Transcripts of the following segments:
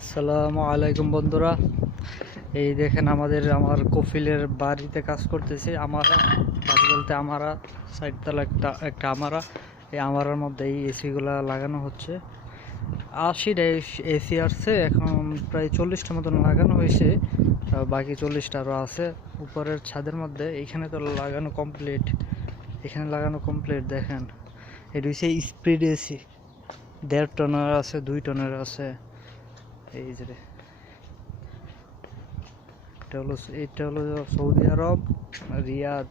আসসালামু আলাইকুম বন্ধুরা। এই দেখেন আমার কফিলের বাড়িতে কাজ করতেছি। আমারা বাড়ি বলতে আমারা সাইডতলা একটা আমারা। এই আমারার মধ্যে এই এসিগুলা লাগানো হচ্ছে। 80টা এসি আসছে, এখন প্রায় 40টা মতন লাগানো হয়েছে, বাকি 40টা আরও আছে উপরের ছাদের মধ্যে। এইখানে তো লাগানো কমপ্লিট, এখানে লাগানো কমপ্লিট। দেখেন এটা হচ্ছে স্পিড এসি, 1.5 টনের আছে, 2 টনের আছে। এই যে এটা হলো সৌদি আরব, রিয়াদ।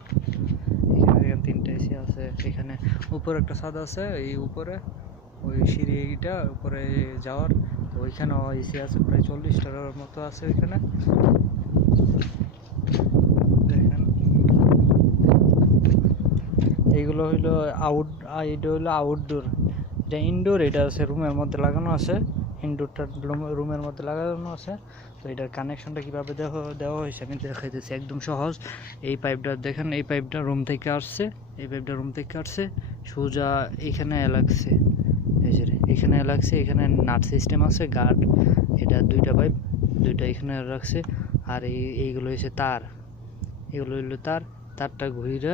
এখানে 3টা এসি আছে। এখানে উপরে একটা ছাদ আছে, এই উপরে ওই সিঁড়িটা উপরে যাওয়ার, ওইখানে এসি আছে প্রায় 40টার মতো আছে ওইখানে। দেখেন এইগুলো হইলো এটা হইলো আউটডোর, এটা ইনডোর। এটা আছে রুমের মধ্যে লাগানো আছে, ইনডোরটা রুমের মধ্যে লাগানো আছে। তো এটার কানেকশনটা কীভাবে দেওয়া হয়েছে আমি দেখাইতেছি, একদম সহজ। এই পাইপটা দেখেন, এই পাইপটা রুম থেকে আসছে, এই পাইপটা রুম থেকে আসছে সোজা এখানে লাগছে। এই যে এখানে লাগছে, এখানে নাট সিস্টেম আছে, গার্ড। এটা 2টা পাইপ, 2টা এখানে রাখছে। আর এইগুলো হচ্ছে তার, এগুলো হইলো তারটা ঘুরে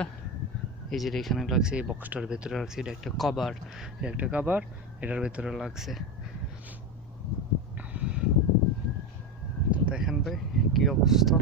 এই যে এখানে লাগছে, এই বক্সটার ভেতরে লাগছে। এটা একটা কভার, এটার ভেতরে লাগছে। দেখেন ভাই কি অবস্থা।